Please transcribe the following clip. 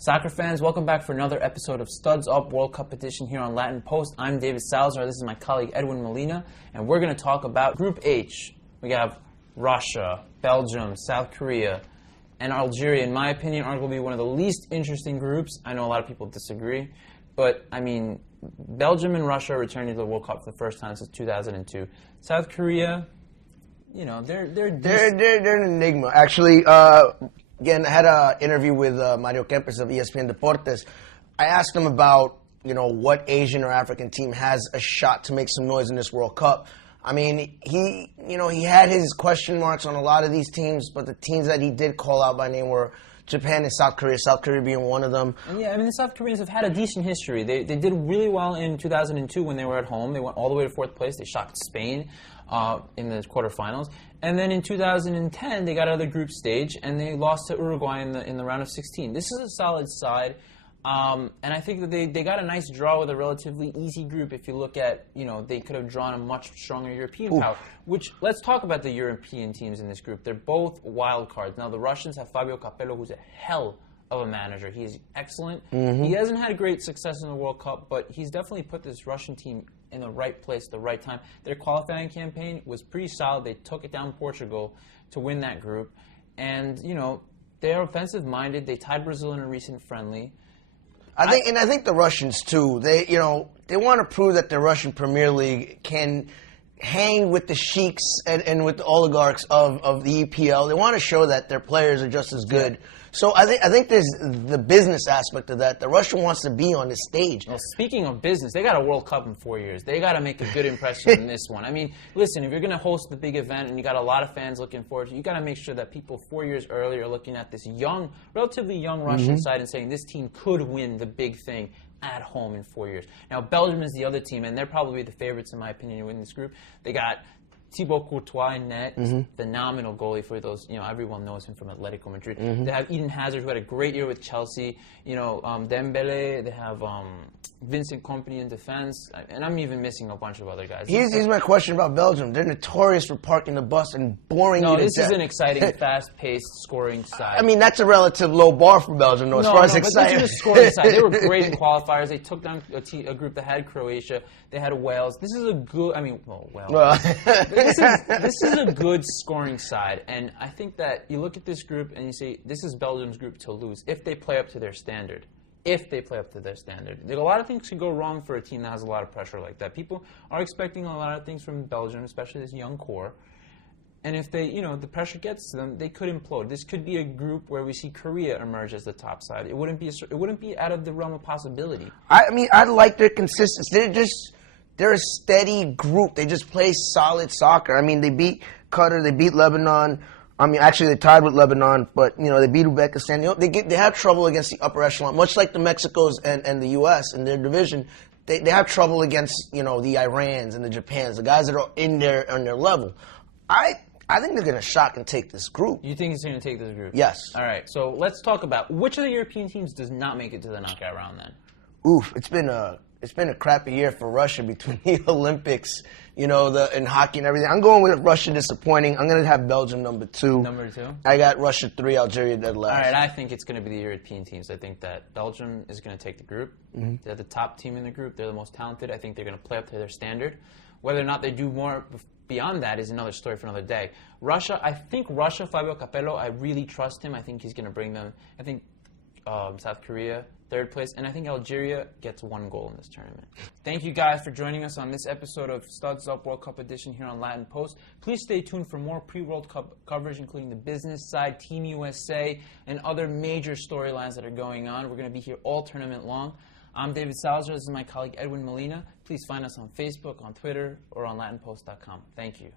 Soccer fans, welcome back for another episode of Studs Up World Cup edition here on Latin Post. I'm David Salazar. This is my colleague Edwin Molina, and we're going to talk about Group H. We have Russia, Belgium, South Korea, and Algeria. In my opinion, arguably one of the least interesting groups. I know a lot of people disagree, but I mean, Belgium and Russia are returning to the World Cup for the first time since 2002. South Korea, you know, they're an enigma. Actually, again, I had an interview with Mario Kempes of ESPN Deportes. I asked him about, you know, what Asian or African team has a shot to make some noise in this World Cup. I mean, he had his question marks on a lot of these teams, but the teams that he did call out by name were Japan and South Korea, South Korea being one of them. And yeah, I mean, the South Koreans have had a decent history. They did really well in 2002 when they were at home. They went all the way to fourth place. They shocked Spain in the quarterfinals. And then in 2010, they got out of the group stage, and they lost to Uruguay in the round of 16. This is a solid side. And I think that they got a nice draw with a relatively easy group. If you look at, you know, they could have drawn a much stronger European power. Which, let's talk about the European teams in this group. They're both wild cards. Now, the Russians have Fabio Capello, who's a hell of a manager. He's excellent. He hasn't had great success in the World Cup, but he's definitely put this Russian team in the right place at the right time. Their qualifying campaign was pretty solid. They took it down Portugal to win that group. And, you know, they're offensive-minded. They tied Brazil in a recent friendly. I think the Russians too. They want to prove that the Russian Premier League can hang with the sheiks and with the oligarchs of the EPL. They want to show that their players are just as good. So I think there's the business aspect of that. The Russia wants to be on this stage. Well, speaking of business, they got a World Cup in 4 years. They got to make a good impression in this one. I mean, listen, if you're going to host the big event and you got a lot of fans looking forward to it, you got to make sure that people 4 years earlier are looking at this young, relatively young Russian side and saying this team could win the big thing at home in 4 years. Now, Belgium is the other team, and they're probably the favorites, in my opinion, to win this group. They got Thibaut Courtois in net, phenomenal goalie for those, you know, everyone knows him from Atletico Madrid. They have Eden Hazard, who had a great year with Chelsea. You know, Dembele, they have Vincent Kompany in defense, and I'm even missing a bunch of other guys. Here's my question about Belgium. They're notorious for parking the bus and boring you to this death. is an exciting, fast-paced scoring side. I mean, that's a relative low bar for Belgium, though, as far as exciting. But this is a scoring side. They were great in qualifiers. They took down a group that had Croatia. They had Wales. This is a good, this is a good scoring side, and I think that you look at this group and you say, this is Belgium's group to lose if they play up to their standard. If they play up to their standard. A lot of things could go wrong for a team that has a lot of pressure like that. People are expecting a lot of things from Belgium, especially this young core. And if they, you know, the pressure gets to them, they could implode. This could be a group where we see Korea emerge as the top side. It wouldn't be out of the realm of possibility. I mean, I like their consistency. They're a steady group. They just play solid soccer. I mean, they beat Qatar, they beat Lebanon. I mean, actually, they tied with Lebanon, but, you know, they beat Uzbekistan. You know, they have trouble against the upper echelon, much like the Mexicos and the U.S. in their division. They have trouble against, you know, the Irans and the Japans, the guys that are on their level. I think they're going to shock and take this group. You think it's going to take this group? Yes. All right, so let's talk about which of the European teams does not make it to the knockout round then? Oof, it's been a crappy year for Russia between the Olympics, you know, and hockey and everything. I'm going with Russia disappointing. I'm going to have Belgium number 2. Number 2? I got Russia 3, Algeria dead last. All right, I think it's going to be the European teams. I think that Belgium is going to take the group. They're the top team in the group. They're the most talented. I think they're going to play up to their standard. Whether or not they do more beyond that is another story for another day. Russia, Fabio Capello, I really trust him. I think he's going to bring them. I think South Korea, 3rd place, and I think Algeria gets 1 goal in this tournament. Thank you guys for joining us on this episode of Studs Up World Cup edition here on Latin Post. Please stay tuned for more pre-World Cup coverage, including the business side, Team USA, and other major storylines that are going on. We're going to be here all tournament long. I'm David Salazar. This is my colleague Edwin Molina. Please find us on Facebook, on Twitter, or on LatinPost.com. Thank you.